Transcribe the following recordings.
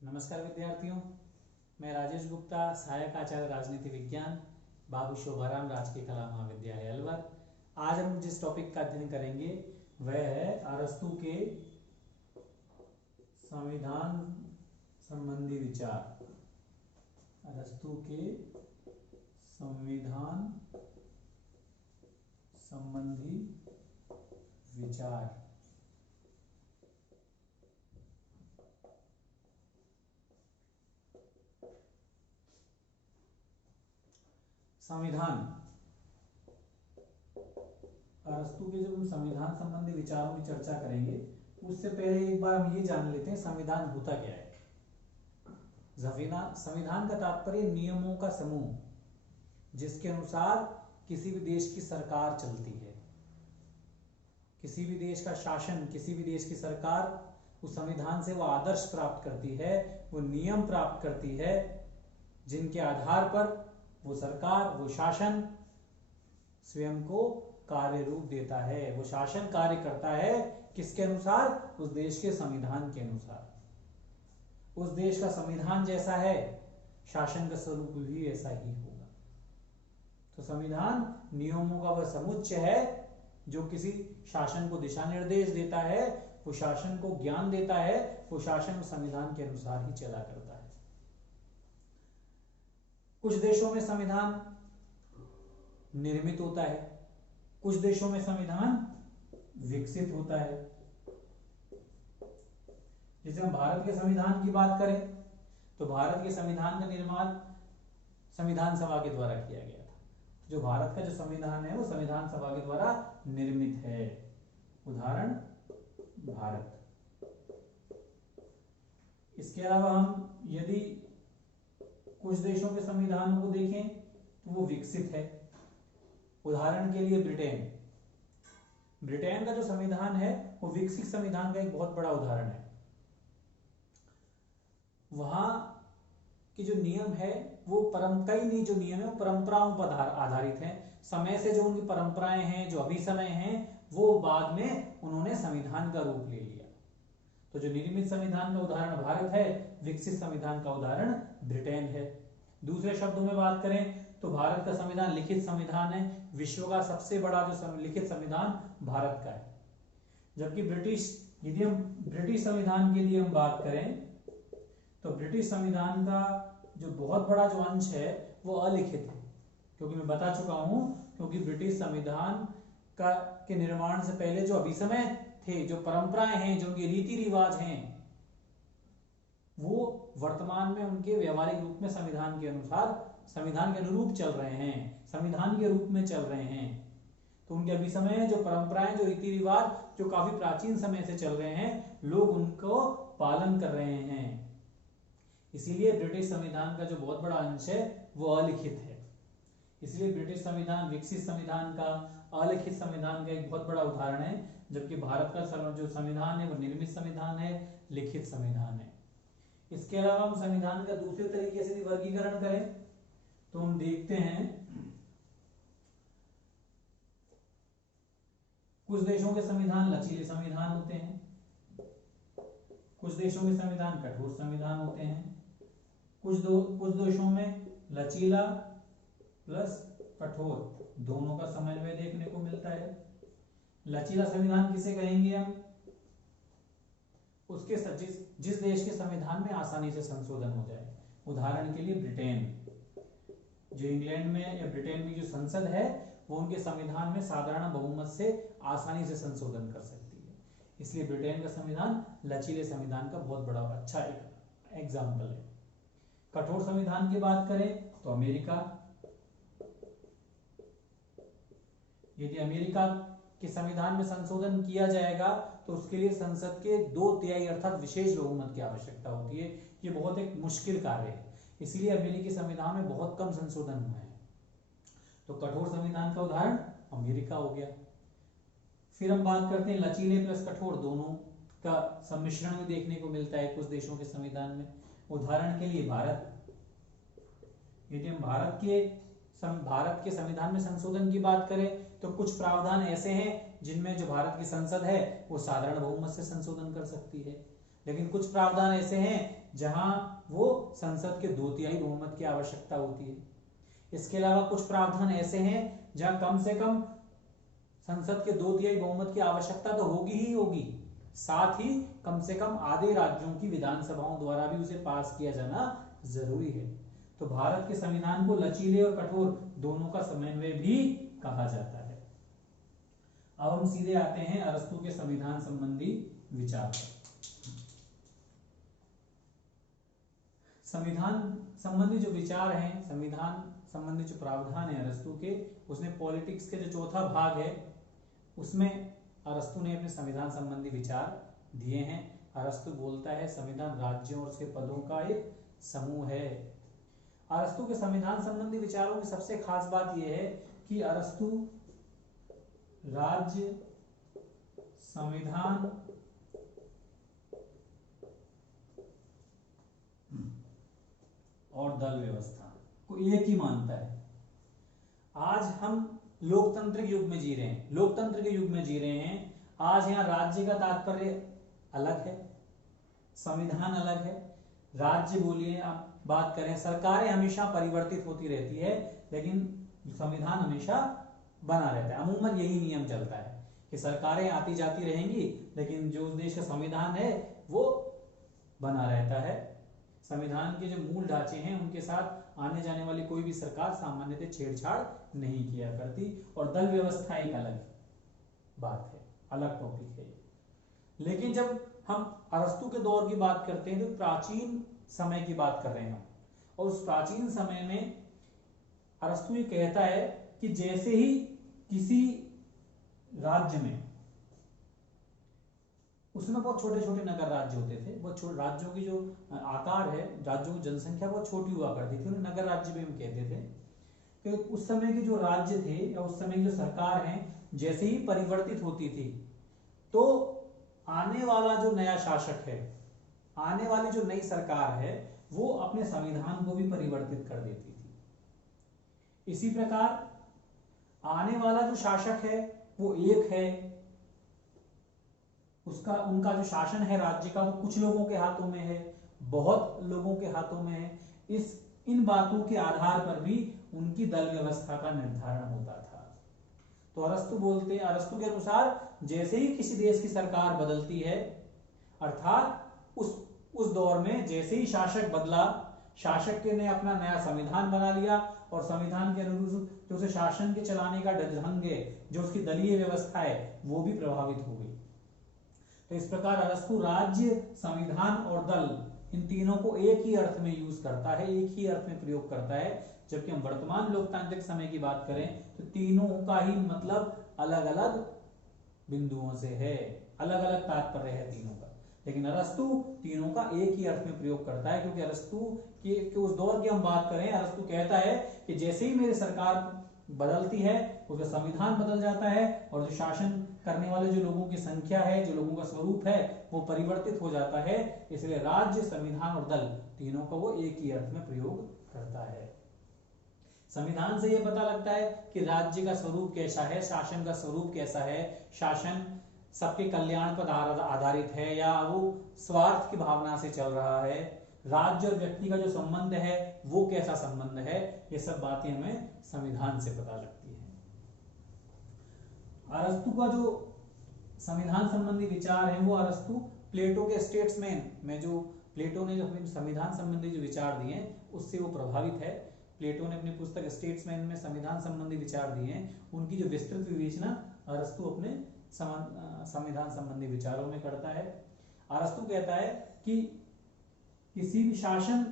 नमस्कार विद्यार्थियों, मैं राजेश गुप्ता, सहायक आचार्य राजनीति विज्ञान, बाबू शोभाराम राजकीय कला महाविद्यालय अलवर। आज हम जिस टॉपिक का अध्ययन करेंगे वह है अरस्तू के संविधान संबंधी विचार। अरस्तू के संविधान संबंधी विचार। संविधान, अरस्तू के जब हम संविधान संबंधी विचारों की चर्चा करेंगे उससे पहले एक बार हम ये जान लेते हैं संविधान होता क्या है। संविधान का तात्पर्य नियमों का समूह जिसके अनुसार किसी भी देश की सरकार चलती है। किसी भी देश का शासन, किसी भी देश की सरकार उस संविधान से वो आदर्श प्राप्त करती है, वो नियम प्राप्त करती है जिनके आधार पर वो सरकार, वो शासन स्वयं को कार्य रूप देता है। वो शासन कार्य करता है किसके अनुसार? उस देश के संविधान के अनुसार। उस देश का संविधान जैसा है शासन का स्वरूप भी ऐसा ही होगा। तो संविधान नियमों का वह समुच्चय है जो किसी शासन को दिशा निर्देश देता है, वो शासन को ज्ञान देता है, वो शासन संविधान के अनुसार ही चला करता है। कुछ देशों में संविधान निर्मित होता है, कुछ देशों में संविधान विकसित होता है। जैसे हम भारत के संविधान की बात करें तो भारत के संविधान का निर्माण संविधान सभा के द्वारा किया गया था। जो भारत का जो संविधान है वो संविधान सभा के द्वारा निर्मित है। उदाहरण भारत। इसके अलावा हम यदि कुछ देशों के संविधान को देखें तो वो विकसित है। उदाहरण के लिए ब्रिटेन। ब्रिटेन का जो संविधान है वो विकसित संविधान का एक बहुत बड़ा उदाहरण है। वहां के जो नियम है वो कई नहीं जो नियम है वो परंपराओं पर आधारित हैं। समय से जो उनकी परंपराएं हैं, जो अभी समय हैं, वो बाद में उन्होंने संविधान का रूप ले लिया। तो जो निर्मित संविधान का उदाहरण भारत है, विकसित संविधान का उदाहरण ब्रिटेन है। दूसरे शब्दों में बात करें तो भारत का संविधान लिखित संविधान है। विश्व का सबसे बड़ा जो लिखित संविधान भारत का है। जबकि यदि हम ब्रिटिश संविधान के लिए हम बात करें तो ब्रिटिश संविधान का जो बहुत बड़ा जो अंश है वो अलिखित है। क्योंकि मैं बता चुका हूं, क्योंकि ब्रिटिश संविधान के निर्माण से पहले जो अभिसमय थे, जो परंपराएं हैं, जो उनके रीति रिवाज हैं, वो वर्तमान में उनके व्यवहारिक रूप में संविधान के अनुसार, संविधान के अनुरूप चल रहे हैं, संविधान के रूप में चल रहे हैं। तो उनके अभिसमय जो परंपराएं, जो रीति रिवाज जो काफी प्राचीन समय से चल रहे हैं, लोग उनको पालन कर रहे हैं। इसीलिए ब्रिटिश संविधान का जो बहुत बड़ा अंश है वो अलिखित है। इसलिए ब्रिटिश संविधान विकसित संविधान का, अलिखित संविधान का एक बहुत बड़ा उदाहरण है। जबकि भारत का जो संविधान है वो निर्मित संविधान है, लिखित संविधान है। इसके अलावा हम संविधान का दूसरे तरीके से भी वर्गीकरण करें तो हम देखते हैं कुछ देशों के संविधान लचीले संविधान होते हैं, कुछ देशों के संविधान कठोर संविधान होते हैं। कुछ देशों में लचीला प्लस कठोर दोनों का समन्वय देखने को मिलता है। लचीला संविधान किसे कहेंगे हम? उसके जिस देश के संविधान में आसानी से संशोधन हो जाए। उदाहरण के लिए ब्रिटेन। जो इंग्लैंड में या ब्रिटेन में जो संसद है वो उनके संविधान में साधारण बहुमत से आसानी से संशोधन कर सकती है। इसलिए ब्रिटेन का संविधान लचीले संविधान का बहुत बड़ा अच्छा एक एग्जाम्पल है। कठोर संविधान की बात करें तो अमेरिका। यदि अमेरिका के संविधान में संशोधन किया जाएगा तो उसके लिए संसद के 2/3 अर्थात विशेष बहुमत की आवश्यकता होती है। ये बहुत एक मुश्किल कार्य है। इसीलिए अमेरिकी संविधान में बहुत कम संशोधन हुए हैं। तो कठोर संविधान का उदाहरण अमेरिका हो गया। फिर हम बात करते हैं लचीले प्लस कठोर दोनों का सम्मिश्रण में देखने को मिलता है कुछ देशों के संविधान में। उदाहरण के लिए भारत। यदि हम भारत के संविधान में संशोधन की बात करें तो कुछ प्रावधान ऐसे हैं जिनमें जो भारत की संसद है वो साधारण बहुमत से संशोधन कर सकती है। लेकिन कुछ प्रावधान ऐसे हैं जहां वो संसद के 2/3 बहुमत की आवश्यकता होती है। इसके अलावा कुछ प्रावधान ऐसे हैं जहां कम से कम संसद के 2/3 बहुमत की आवश्यकता तो होगी ही होगी, साथ ही कम से कम आधे राज्यों की विधानसभाओं द्वारा भी उसे पास किया जाना जरूरी है। तो भारत के संविधान को लचीले और कठोर दोनों का समन्वय भी कहा जाता है। अब हम सीधे आते हैं अरस्तु के संविधान संबंधी विचार पर। संविधान संबंधी जो विचार हैं, संविधान संबंधी जो प्रावधान है अरस्तु के, उसने पॉलिटिक्स के जो चौथा भाग है उसमें अरस्तु ने अपने संविधान संबंधी विचार दिए हैं। अरस्तु बोलता है संविधान राज्यों और उसके पदों का एक समूह है। अरस्तु के संविधान संबंधी विचारों की सबसे खास बात यह है कि अरस्तु राज्य, संविधान और दल व्यवस्था को एक ही मानता है। आज हम लोकतांत्रिक युग में जी रहे हैं, लोकतंत्र के युग में जी रहे हैं। आज यहाँ राज्य का तात्पर्य अलग है, संविधान अलग है। राज्य बोलिए आप बात करें, सरकारें हमेशा परिवर्तित होती रहती है, लेकिन संविधान हमेशा बना रहता है। अमूमन यही नियम चलता है कि सरकारें आती जाती रहेंगी, लेकिन जो देश का संविधान है वो बना रहता है। संविधान के जो मूल ढांचे हैं उनके साथ आने जाने वाली कोई भी सरकार सामान्यतः छेड़छाड़ नहीं किया करती। और दल व्यवस्था एक अलग बात है, अलग टॉपिक है। लेकिन जब हम अरस्तु के दौर की बात करते हैं तो प्राचीन समय की बात कर रहे हैं हम, और उस प्राचीन समय में अरस्तु ये कहता है कि जैसे ही किसी राज्य में, उसमें बहुत छोटे छोटे नगर राज्य होते थे, बहुत छोटे राज्यों की जो आकार है, राज्यों की जनसंख्या बहुत छोटी हुआ करती थी, उन्हें नगर राज्य भी हम कहते थे। कि उस समय के जो राज्य थे या उस समय की जो सरकार है जैसे ही परिवर्तित होती थी, तो आने वाला जो नया शासक है, आने वाली जो नई सरकार है, वो अपने संविधान को भी परिवर्तित कर देती थी। इसी प्रकार आने वाला जो शासक है वो एक है, उनका जो शासन है राज्य का वो कुछ लोगों के हाथों में है, बहुत लोगों के हाथों में है। इन बातों के आधार पर भी उनकी दल व्यवस्था का निर्धारण होता था। तो अरस्तु के अनुसार जैसे ही किसी देश की सरकार बदलती है, अर्थात उस दौर में जैसे ही शासक बदला, शासक ने अपना नया संविधान बना लिया और संविधान के अनुरूप जो उसे शासन के चलाने का ढंग है, जो उसकी दलीय व्यवस्था है, वो भी प्रभावित हो गई। तो इस प्रकार अरस्तु राज्य, संविधान और दल, इन तीनों को एक ही अर्थ में यूज करता है, एक ही अर्थ में प्रयोग करता है। जबकि हम वर्तमान लोकतांत्रिक समय की बात करें तो तीनों का ही मतलब अलग अलग बिंदुओं से है, अलग अलग तात्पर्य है तीनों का। लेकिन अरस्तु तीनों का एक ही अर्थ में प्रयोग करता है, क्योंकि अरस्तु के उस दौर की हम बात करें, अरस्तु कहता है कि जैसे ही मेरी सरकार बदलती है उसका संविधान बदल जाता है और जो शासन करने वाले जो लोगों की संख्या है, जो लोगों का स्वरूप है, वो परिवर्तित हो जाता है। इसलिए राज्य, संविधान और दल तीनों का वो एक ही अर्थ में प्रयोग करता है। संविधान से यह पता लगता है कि राज्य का स्वरूप कैसा है, शासन का स्वरूप कैसा है, शासन सबके कल्याण पर आधारित है या वो स्वार्थ की भावना से चल रहा है, राज्य और व्यक्ति का जो संबंध है वो कैसा संबंध है, ये सब बातें हमें संविधान से पता लगती है। अरस्तु का जो संविधान संबंधी विचार है वो अरस्तु प्लेटो के स्टेट्समैन में, जो प्लेटो ने जो हमें संविधान संबंधी जो विचार दिए उससे वो प्रभावित है। प्लेटो ने अपनी पुस्तक स्टेट्समैन में संविधान संबंधी विचार दिए हैं, उनकी जो विस्तृत विवेचना अरस्तु अपने संविधान संबंधी विचारों में करता है। अरस्तु कहता है कि किसी भी शासन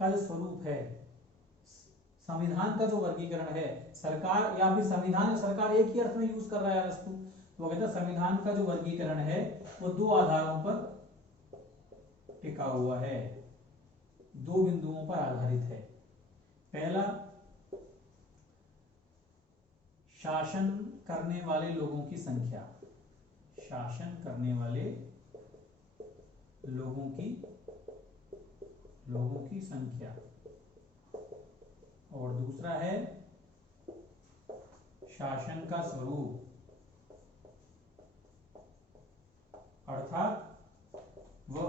का जो स्वरूप है, संविधान का जो वर्गीकरण है, सरकार या फिर संविधान और सरकार एक ही अर्थ में यूज कर रहा है अरस्तु, तो कहता है संविधान का जो वर्गीकरण है वो दो आधारों पर टिका हुआ है, दो बिंदुओं पर आधारित है। पहला, शासन करने वाले लोगों की संख्या, शासन करने वाले लोगों की संख्या, और दूसरा है शासन का स्वरूप, अर्थात वह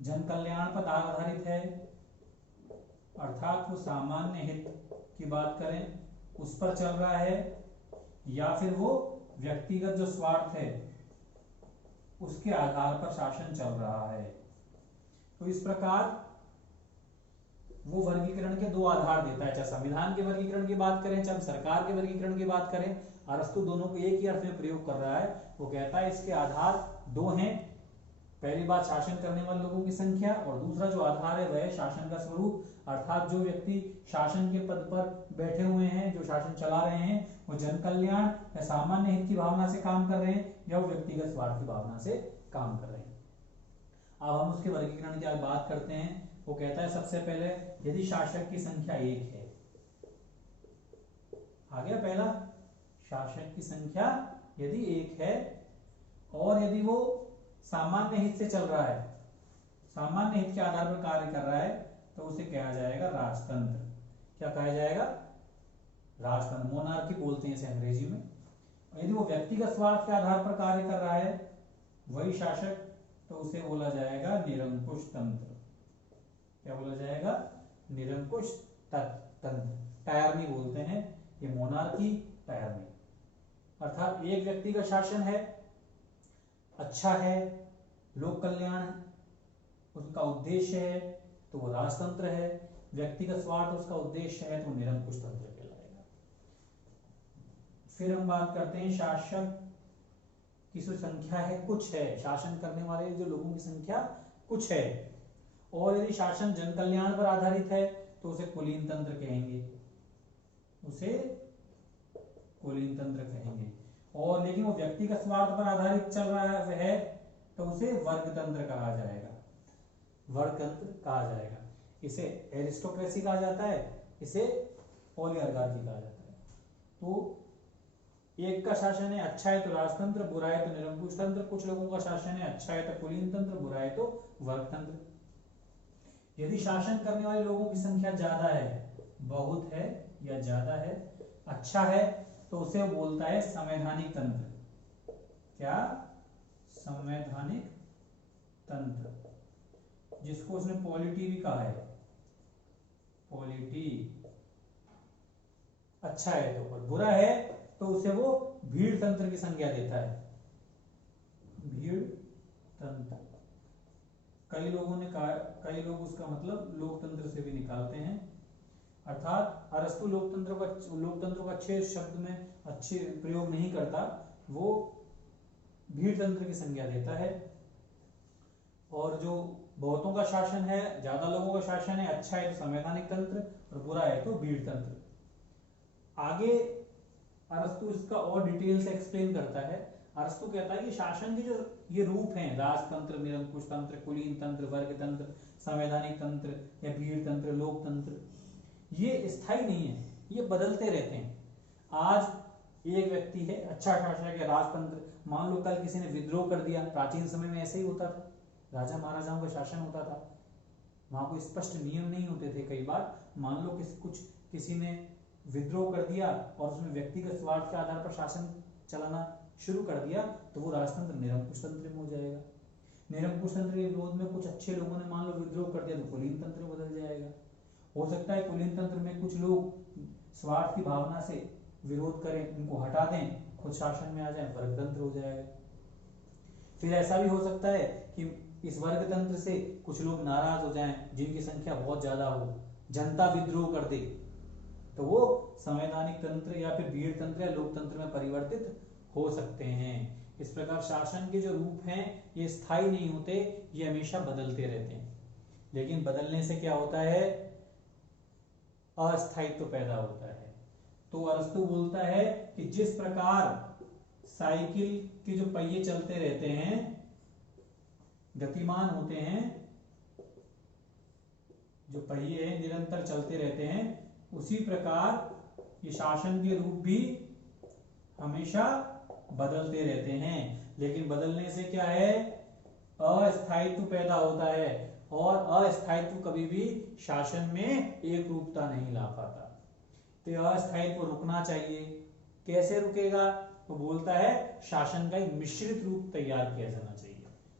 जन कल्याण पर आधारित है, अर्थात वो सामान्य हित की बात करें उस पर चल रहा है, या फिर वो व्यक्तिगत जो स्वार्थ है उसके आधार पर शासन चल रहा है। तो इस प्रकार वो वर्गीकरण के दो आधार देता है, चाहे संविधान के वर्गीकरण की बात करें चाहे सरकार के वर्गीकरण की बात करें। अरस्तु दोनों को एक ही अर्थ में प्रयोग कर रहा है। वो कहता है इसके आधार दो हैं, पहली बात शासन करने वाले लोगों की संख्या, और दूसरा जो आधार है वह है शासन का स्वरूप, अर्थात जो व्यक्ति शासन के पद पर बैठे हुए हैं, जो शासन चला रहे हैं, वो जन कल्याण या सामान्य हित की भावना से काम कर रहे हैं या वो व्यक्तिगत स्वार्थ की भावना से काम कर रहे हैं। अब हम उसके वर्गीकरण की बात करते हैं। वो कहता है सबसे पहले यदि शासक की संख्या एक है, आ गया पहला, शासक की संख्या यदि एक है और यदि वो सामान्य हित से चल रहा है, सामान्य हित के आधार पर कार्य कर रहा है, तो उसे कहा जाएगा राजतंत्र। क्या कहा जाएगा? राजतंत्र, मोनार्की बोलते हैं इसे अंग्रेजी में। और यदि वो व्यक्तिगत स्वार्थ के आधार पर कार्य कर रहा है वही शासक, तो उसे बोला जाएगा निरंकुश तंत्र। क्या बोला जाएगा? निरंकुश तंत्र। टायरनी बोलते हैं ये, मोनार्की टायरनी। अर्थात एक व्यक्ति का शासन है, अच्छा है, लोक कल्याण उसका उद्देश्य है तो वो राजतंत्र है, व्यक्तिगत स्वार्थ उसका उद्देश्य है तो निरंकुश तंत्र कहलाएगा। फिर हम बात करते हैं शासक की जो संख्या है कुछ है, शासन करने वाले जो लोगों की संख्या कुछ है, और यदि शासन जन कल्याण पर आधारित है तो उसे कुलीन तंत्र कहेंगे, उसे कुलीन तंत्र कहेंगे। और लेकिन वो व्यक्तिगत स्वार्थ पर आधारित चल रहा है तो उसे वर्ग तंत्र कहा जाएगा, वर्ग तंत्र कहा जाएगा। इसे एरिस्टोक्रेसी कहा जाता है, इसे ओलिगार्की कहा जाता है। तो एक का शासन है अच्छा है तो राजतंत्र, बुरा है तो निरंकुश तंत्र। कुछ लोगों का शासन है अच्छा है तो कुलीन तंत्र, बुरा है तो वर्ग तंत्र। यदि शासन करने वाले लोगों की संख्या ज्यादा है, बहुत है या ज्यादा है, अच्छा है, तो उसे बोलता है संवैधानिक तंत्र। क्या? संवैधानिक तंत्र, जिसको उसने पॉलिटी भी कहा है, पॉलिटी। अच्छा है तो, और बुरा है तो उसे वो भीड़ तंत्र की संज्ञा देता है, भीड़ तंत्र। कई लोगों ने कहा, कई लोग उसका मतलब लोकतंत्र से भी निकालते हैं। अर्थात अरस्तु लोकतंत्र को अच्छे शब्द में अच्छे प्रयोग नहीं करता, वो भीड़ तंत्र की संज्ञा देता है। और जो बहुतों का शासन है, ज्यादा लोगों का शासन है, अच्छा है तो संवैधानिक तंत्र और बुरा है तो भीड़ तंत्र। आगे अरस्तु इसका और डिटेल से एक्सप्लेन करता है। अरस्तु कहता है कि शासन के जो ये रूप हैं, राजतंत्र, निरंकुश तंत्र, कुलीन तंत्र, वर्ग तंत्र, संवैधानिक तंत्र या भीड़ तंत्र, लोकतंत्र, ये स्थायी नहीं है, ये बदलते रहते हैं। आज एक व्यक्ति है, अच्छा शासक है, राजतंत्र, मान लो कल किसी ने विद्रोह कर दिया, प्राचीन समय में ऐसे ही होता था, राजा महाराजाओं का शासन होता था, वहां कोई स्पष्ट नियम नहीं होते थे। कई बार मान लो किसी ने विद्रोह कर दिया और उसमें व्यक्तिगत स्वार्थ के आधार पर शासन चलाना शुरू कर दिया, तो वो राजतंत्र निरंकुश तंत्र में हो जाएगा। निरंकुश तंत्र के विरोध में कुछ अच्छे लोगों ने मान लो विद्रोह कर दिया तो कुलीन तंत्र बदल जाएगा। हो सकता है कुलीन तंत्र में कुछ लोग स्वार्थ की भावना से विरोध करें, उनको हटा दें, खुद शासन में आ जाए, वर्ग तंत्र हो जाएगा। फिर ऐसा भी हो सकता है कि इस वर्ग तंत्र से कुछ लोग नाराज हो जाएं, जिनकी संख्या बहुत ज्यादा हो, जनता विद्रोह कर दे, तो वो संवैधानिक तंत्र या फिर भीड़ तंत्र या लोकतंत्र में परिवर्तित हो सकते हैं। इस प्रकार शासन के जो रूप हैं ये स्थायी नहीं होते, ये हमेशा बदलते रहते हैं। लेकिन बदलने से क्या होता है? अस्थायित्व पैदा होता है। तो अरस्तु बोलता है कि जिस प्रकार साइकिल के जो पहिए चलते रहते हैं, गतिमान होते हैं, जो पहिए हैं निरंतर चलते रहते हैं, उसी प्रकार ये शासन के रूप भी हमेशा बदलते रहते हैं। लेकिन बदलने से क्या है? अस्थायित्व पैदा होता है, और अस्थायित्व कभी भी शासन में एक रूपता नहीं ला पाता। तो अस्थायित्व रुकना चाहिए। कैसे रुकेगा? तो बोलता है शासन का एक मिश्रित रूप तैयार किया जाना चाहिए,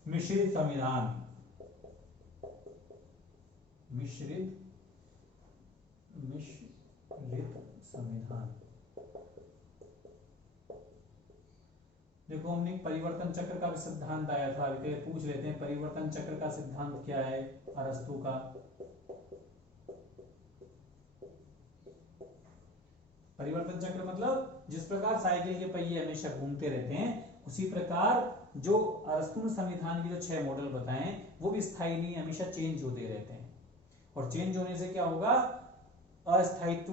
मिश्रित संविधान। मिश्रित संविधान। देखो हमने परिवर्तन चक्र का भी सिद्धांत आया था, अभी पूछ लेते हैं परिवर्तन चक्र का सिद्धांत क्या है अरस्तु का। परिवर्तन चक्र मतलब जिस प्रकार साइकिल के पहिए हमेशा घूमते रहते हैं, उसी प्रकार जो अरस्तु ने संविधान के जो 6 मॉडल बताए वो भी स्थायी नहीं, हमेशा चेंज होते रहते हैं। और चेंज होने से क्या होगा, अस्थायित्व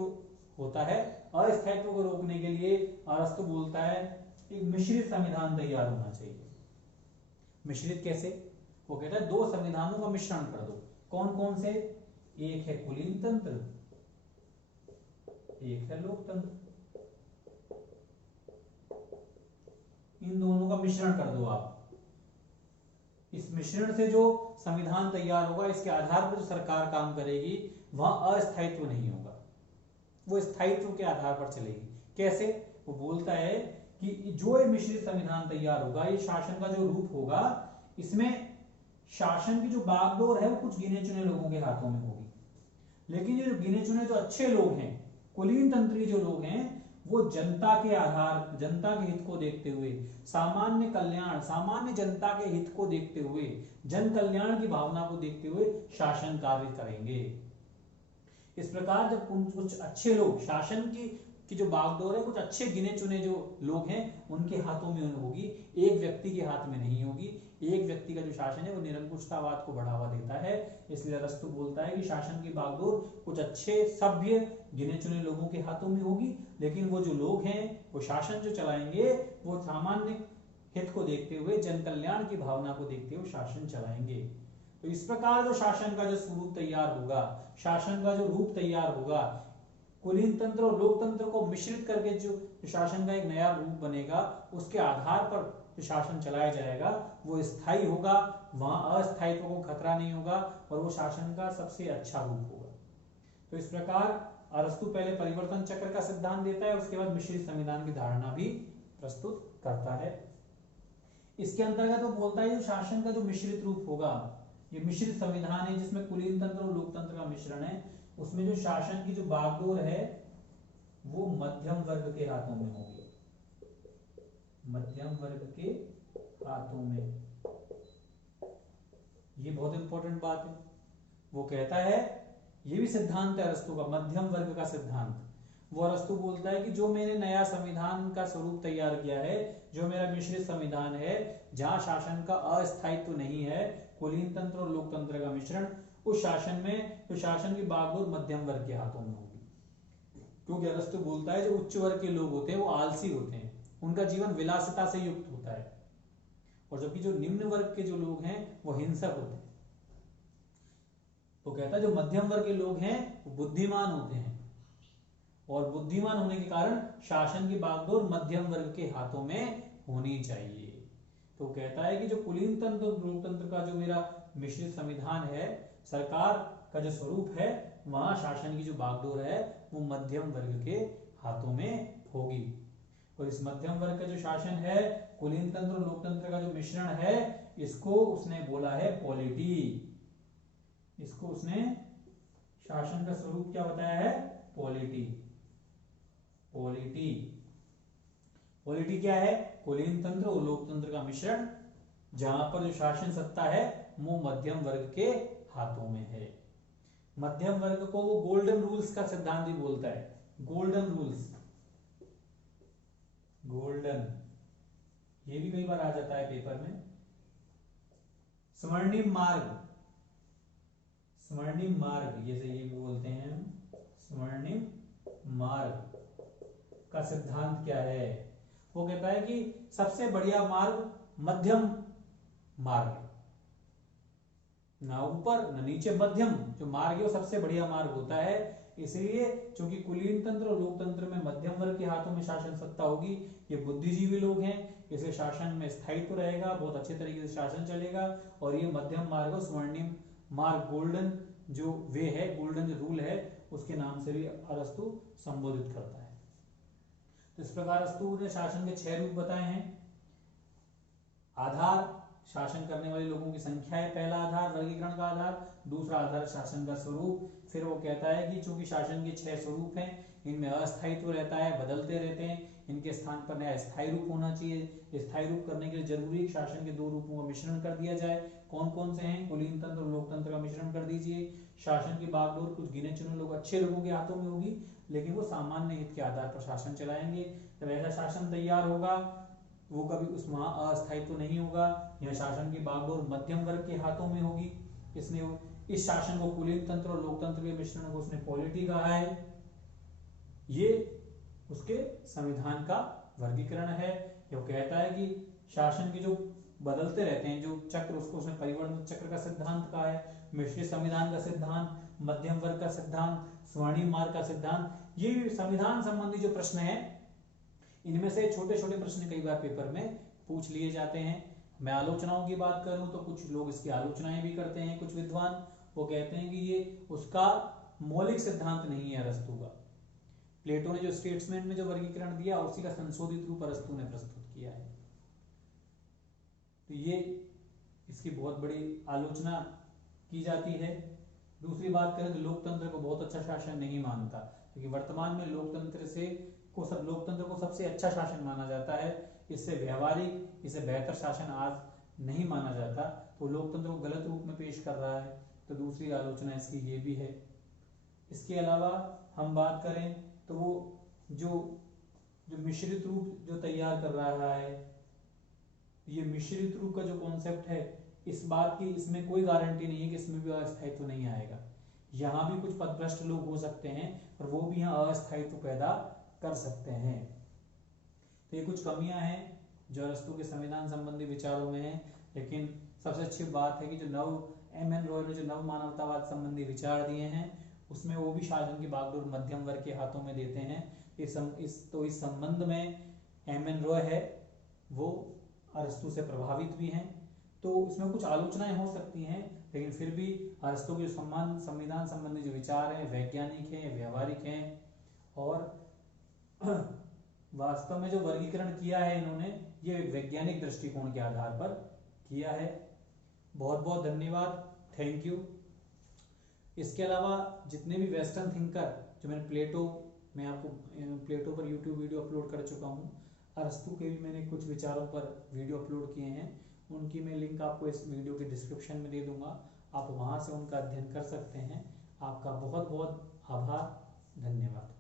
होता है। अस्थायित्व को रोकने के लिए अरस्तु बोलता है एक मिश्रित संविधान तैयार होना चाहिए। मिश्रित कैसे, वो कहता है 2 संविधानों का मिश्रण कर दो। कौन कौन से, एक है कुलीन तंत्र, एक है लोकतंत्र, इन दोनों का मिश्रण कर दो आप। इस मिश्रण से जो संविधान तैयार होगा, इसके आधार पर जो सरकार काम करेगी, वहां अस्थायित्व नहीं होगा, वो स्थायित्व के आधार पर चलेगी। कैसे, वो बोलता है कि जो मिश्रित संविधान तैयार होगा, ये शासन का जो रूप होगा, इसमें शासन की जो बागडोर है वो कुछ गिने चुने लोगों के हाथों में होगी। लेकिन ये जो गिने चुने जो अच्छे लोग हैं, कुलीन तंत्री जो लोग हैं, वो जनता के आधार, जनता के हित को देखते हुए, सामान्य कल्याण, सामान्य जनता के हित को देखते हुए, जन कल्याण की भावना को देखते हुए शासन कार्य करेंगे। इस प्रकार जब कुछ अच्छे लोग, शासन की जो बागडोर है, कुछ अच्छे गिने चुने जो लोग हैं उनके हाथों में होगी, एक व्यक्ति के हाथ में नहीं होगी। एक व्यक्ति का जो शासन है वो निरंकुशतावाद को बढ़ावा देता है। इसलिए अरस्तु बोलता है कि शासन की बागडोर कुछ अच्छे सभ्य गिने चुने लोगों के हाथों में होगी, लेकिन वो जो लोग हैं, वो शासन जो चलाएंगे, वो सामान्य हित को देखते हुए, जन कल्याण की भावना को देखते हुए शासन चलाएंगे। तो इस प्रकार जो शासन का जो स्वरूप तैयार होगा, शासन का जो रूप तैयार होगा, कुलीन तंत्र और लोकतंत्र को मिश्रित करके जो शासन का एक नया रूप बनेगा, उसके आधार पर जो शासन चलाया जाएगा वो स्थायी होगा, वहां अस्थायित्व को खतरा नहीं होगा, और वो शासन का सबसे अच्छा रूप होगा। तो इस प्रकार अरस्तु पहले परिवर्तन चक्र का सिद्धांत देता है, उसके बाद मिश्रित संविधान की धारणा भी प्रस्तुत करता है। इसके अंतर्गत वो बोलता है जो शासन का जो मिश्रित रूप होगा, ये मिश्रित संविधान है जिसमें कुलीन तंत्र और लोकतंत्र का मिश्रण है, उसमें जो शासन की जो बागडोर है वो मध्यम वर्ग के हाथों में होगी, मध्यम वर्ग के हाथों में। ये बहुत इंपॉर्टेंट बात है। वो कहता है, ये भी सिद्धांत है अरस्तु का, मध्यम वर्ग का सिद्धांत। वो अरस्तु बोलता है कि जो मैंने नया संविधान का स्वरूप तैयार किया है, जो मेरा मिश्रित संविधान है, जहां शासन का अस्थायित्व नहीं है, कुलीन तंत्र और लोकतंत्र का मिश्रण, उस शासन में तो शासन की बागडोर मध्यम वर्ग के हाथों में होगी। क्योंकि अरस्तु बोलता है जो उच्च वर्ग के लोग होते हैं वो आलसी होते हैं, उनका जीवन विलासिता से युक्त होता है, और जबकि जो निम्न वर्ग के जो लोग हैं वो हिंसक होते हैं। तो कहता है जो मध्यम वर्ग के लोग हैं वो बुद्धिमान होते हैं, और बुद्धिमान होने के कारण शासन की बागडोर मध्यम वर्ग के हाथों में होनी चाहिए। तो कहता है कि जो कुलीन तंत्र और लोकतंत्र का जो मेरा मिश्रित संविधान है, सरकार का जो स्वरूप है, वहां शासन की जो बागडोर है वो मध्यम वर्ग के हाथों में होगी। और इस मध्यम वर्ग का जो शासन है, कुलीन तंत्र और लोकतंत्र का जो मिश्रण है, इसको उसने बोला है पॉलिटी। इसको उसने शासन का स्वरूप क्या बताया है, पॉलिटी। पॉलिटी, पॉलिटी क्या है, कुलीन तंत्र और लोकतंत्र का मिश्रण, जहां पर जो शासन सत्ता है वो मध्यम वर्ग के हाथों में है। मध्यम वर्ग को वो गोल्डन रूल्स का सिद्धांत भी बोलता है, गोल्डन रूल्स, गोल्डन, ये भी कई बार आ जाता है पेपर में। स्वर्णिम मार्ग, स्वर्णिम मार्ग, जैसे ये बोलते हैं हम, स्वर्णिम मार्ग का सिद्धांत क्या है। वो कहता है कि सबसे बढ़िया मार्ग मध्यम मार्ग है, ना ऊपर ना नीचे, मध्यम जो मार्ग है वो सबसे बढ़िया मार्ग होता है। इसलिए चूंकि कुलीन तंत्र और लोकतंत्र में मध्यम वर्ग के हाथों में शासन सत्ता होगी, ये बुद्धिजीवी लोग हैं, इसलिए शासन में स्थायित्व रहेगा, बहुत अच्छे तरीके से शासन चलेगा, और ये मध्यम मार्ग, स्वर्णिम मार्ग, गोल्डन जो वे है, गोल्डन जो रूल है, उसके नाम से भी अरस्तु संबोधित करता है। तो इस प्रकार अरस्तु ने शासन के 6 रूप बताए हैं। आधार, शासन करने वाले लोगों की संख्या है पहला आधार वर्गीकरण का आधार। दूसरा आधार शासन का स्वरूप। फिर वो कहता है कि चूंकि शासन के 6 स्वरूप हैं, इनमें अस्थायित्व रहता है, बदलते रहते हैं, इनके स्थान पर नया स्थायी रूप होना चाहिए। स्थायी रूप करने के लिए जरूरी है शासन के 2 रूपों का मिश्रण कर दिया जाए। कौन कौन से हैं? कुलीन तंत्र और लोकतंत्र का मिश्रण कर दीजिए। शासन की बागडोर कुछ गिने चुने लोग, अच्छे लोगों के हाथों में होगी, लेकिन वो सामान्य हित के आधार पर शासन चलाएंगे। जब ऐसा शासन तैयार होगा, वो कभी उस वहां अस्थायित्व तो नहीं होगा। यह शासन की बागडोर मध्यम वर्ग के हाथों में होगी। इसने इस शासन को कुलीन तंत्र और लोकतंत्र के मिश्रण को उसने पॉलिटी कहा है। ये उसके संविधान का वर्गीकरण है। जो कहता है कि शासन के जो बदलते रहते हैं जो चक्र, उसको उसने परिवर्तन चक्र का सिद्धांत कहा है। मिश्रित संविधान का सिद्धांत, मध्यम वर्ग का सिद्धांत, स्वर्णिम मार्ग का सिद्धांत, ये संविधान संबंधी जो प्रश्न है, इनमें से छोटे छोटे प्रश्न कई बार पेपर में पूछ लिए जाते हैं। मैं आलोचनाओं की बात करूं तो कुछ लोग इसकी आलोचनाएं भी करते हैं, कुछ विद्वान वो कहते हैं कि ये उसका मौलिक सिद्धांत नहीं है अरस्तु का। प्लेटो ने जो स्टेट्समेंट में जो वर्गीकरण दिया, उसी का संशोधित रूप अरस्तु ने प्रस्तुत किया है। तो ये इसकी बहुत बड़ी आलोचना की जाती है। दूसरी बात करें तो लोकतंत्र को बहुत अच्छा शासन नहीं मानता, क्योंकि वर्तमान में लोकतंत्र को सबसे अच्छा शासन माना जाता है। इससे व्यवहारिक, इससे बेहतर शासन आज नहीं माना जाता, तो लोकतंत्र को गलत रूप में पेश कर रहा है। तो दूसरी आलोचना इसकी ये भी है। इसके अलावा हम बात करें तो वो जो मिश्रित रूप जो तैयार कर रहा है, ये मिश्रित रूप का जो कॉन्सेप्ट है, इस बात की इसमें कोई गारंटी नहीं है कि इसमें भी अस्थायित्व नहीं आएगा। यहाँ भी कुछ पदभ्रष्ट लोग हो सकते हैं और वो भी यहाँ अस्थायित्व पैदा कर सकते हैं। तो ये कुछ कमियां हैं जो अरस्तु के संविधान संबंधी विचारों में है। लेकिन सबसे अच्छी बात है कि जो एम.एन. रॉय ने जो नव मानवतावाद संबंधी विचार दिए हैं, उसमें वो भी शासन की बागडोर मध्यम वर्ग के हाथों में देते हैं। इस संबंध में एम.एन. रॉय है वो अरस्तु से प्रभावित भी हैं। तो इसमें कुछ आलोचनाएं हो सकती हैं, लेकिन फिर भी अरस्तु के संविधान संबंधी जो विचार हैं वैज्ञानिक हैं, व्यवहारिक हैं, और वास्तव में जो वर्गीकरण किया है इन्होंने, ये वैज्ञानिक दृष्टिकोण के आधार पर किया है। बहुत बहुत धन्यवाद, थैंक यू। इसके अलावा जितने भी वेस्टर्न थिंकर, जो मैं आपको प्लेटो पर यूट्यूब वीडियो अपलोड कर चुका हूँ, अरस्तु के भी मैंने कुछ विचारों पर वीडियो अपलोड किए हैं, उनकी मैं लिंक आपको इस वीडियो के डिस्क्रिप्शन में दे दूंगा। आप वहाँ से उनका अध्ययन कर सकते हैं। आपका बहुत बहुत आभार, धन्यवाद।